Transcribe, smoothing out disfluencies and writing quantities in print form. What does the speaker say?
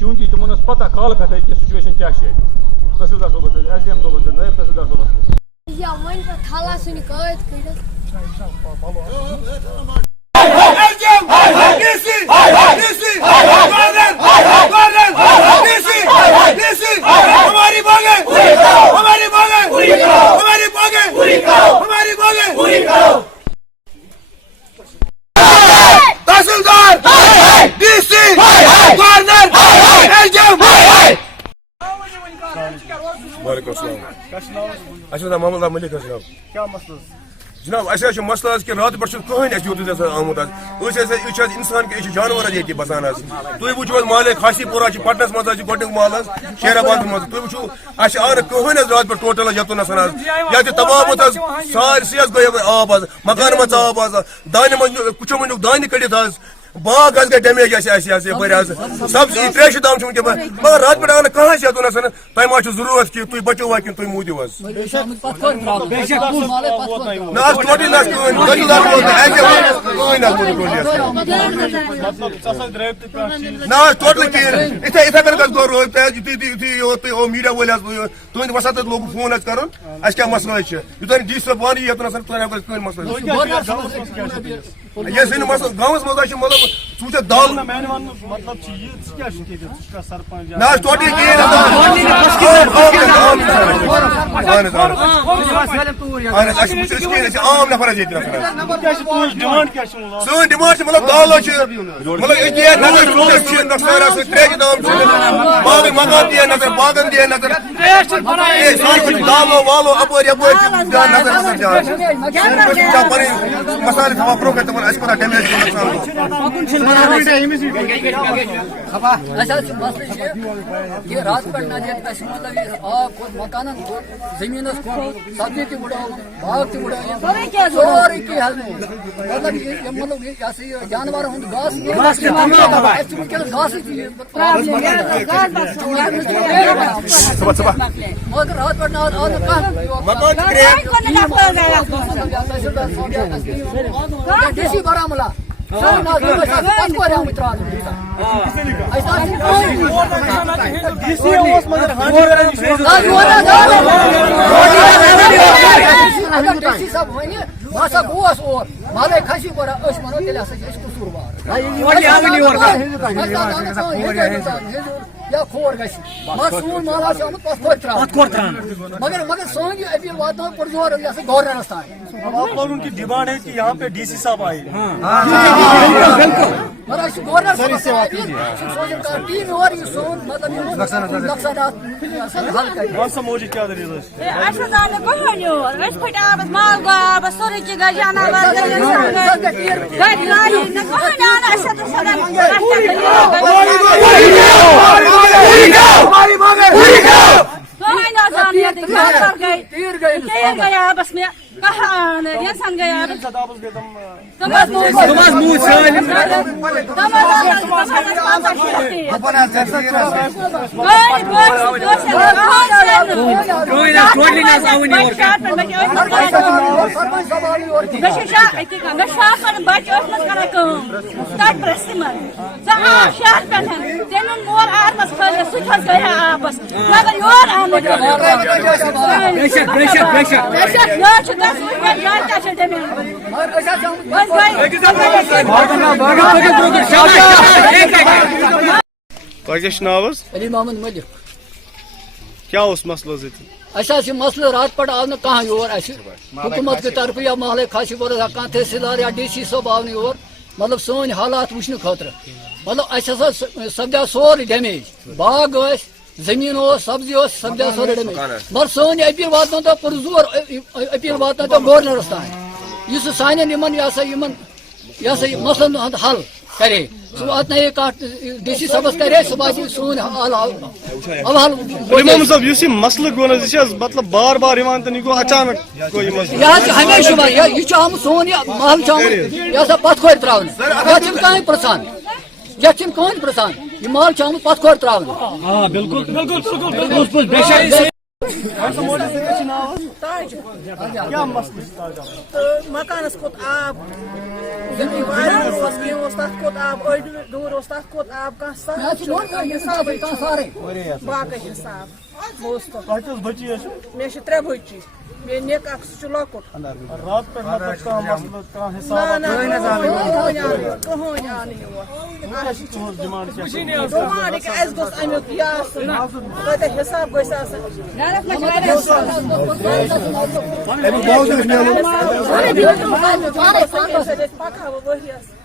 چونکہ تمہن پتہ کال پہ کہ سچویشن کیا تحصیلدار صوبس ایس ڈی ایم صوبس نائب تحصیلدار صوبس تھلا سن قید وعلیکم السلام محمد اللہ ملک جناب کیا مسئلہ جناب اچھا مسئلہ کہ رات پہ کہین یوت آمت یہ انسان کہ جانور یہ بسان تھی وچو محلے خاصی پورہ پٹنس مز گۄڈنیُک محل شیر آباد مز تھی وچو اہس آو نا کہین رات پہ ٹوٹل یتن یا تباہ ووت سارسی گئی آب مکان مز آب دانہ مز کچھو مجھ دانہ کڑت باغ گئی ڈیمیج بر سبزی تریش دام مگر رات پہ آو نا کہاں یتن تہ ما ضرورت کہ تھی بچو کن تھی موٗدِو حظ نا ٹوٹل نا ٹوٹل کہین اتھے کن گو میڈیا ول تہند وسط لوگ فون کر کیا مسئلہ یوتان ڈی صٲب پانے یوتن کہین مسئلہ یہ سن مسئلہ گامس مز مطلب ژٕ دال مطلب نا ٹوٹل کہین عام نفر سن ڈمانڈ مطلب دال مطلب نقصان تریش دام باغ مکان دیا نظر باغن دیا نظر دالو والو اپر یپر نظر پن مسالہ تھا برو کر تمہیں کوتہ ڈیمیج رات پہ مطلب آب کھوت مکان کھوت زمین سبزی تہ وڑا باغ تہ وڑا سورے مطلب یہ جانور ہند گاس مگر رات پہ ڈی سی بارہمولہ بہسا گوس اور محلے کھسی پورا ونو تیل ہسا قصوروار یا کھور گھس مگر سون محلہ آمت پتھ تران مگر سون یہ اپیل واتن پرزور یہ گورنرس تان آپ لوگوں کی ڈیمانڈ ہے کہ یہاں پہ ڈی سی صاحب آئے مگر گورنر ٹیم اور یہ سون مطلب نقصانات حل کر سا موجی کیا دلیل مال گو آبس سورے کی گئی جانور گئی آبس میں انسان گئی بچہ کران تر پریسہ من شہر پہ تم مول آرمس کھلس سہ گیا آبس مگر یور آمد علی محمد ملک کیا مسئلہ اچھا مسئلہ رات پہ آو نا کہاں یور حکومت کی طرف یا محلے خاصی پورہ کھانا تحصیلدار یا ڈی سی صاحب آو یور مطلب سن حالات وچھنے خاطر مطلب اہس سپدیا سورے ڈیمیج باغ زمین سبزی سپدیا سورے ڈیمیج مگر سن اپیل واتن تو پرزور اپیل واتن تو گورنرس تان اس سان یہ سا مسلن ہند حل کرے سہ واتن ڈی سی صاحبس کرے سہ باسے سون حل صاحب اس مسئلہ گو مطلب بار بار تو یہ گو اچانک یہ ہمیشہ یہ آمت سون یہ محل آمت یہ پتھ کھور ترا یہ کہیں پرسان یہ کہیں پرسان یہ مال چھ آمت پتھ کھور تراؤن ہاں بالکل بالکل بالکل بالکل بے شک مکانس کھوت آب تک کھوت آب أڑ دوٗر اوس تتھ کھوت آب کانٛہہ سارے باقٕے حِساب مےٚ چھِ 3 بچی بیٚیہِ نِک اکھ سُہ چھُ لۄکُٹ کٕہٕنۍ آو نہٕ یور ڈِمانٛڈ کہِ اَسہِ گوٚژھ امیُک یہِ آسُن کۭتیاہ حِساب گٔژھۍ آسٕنۍ پَکہٕ ہا بہٕ ؤریَس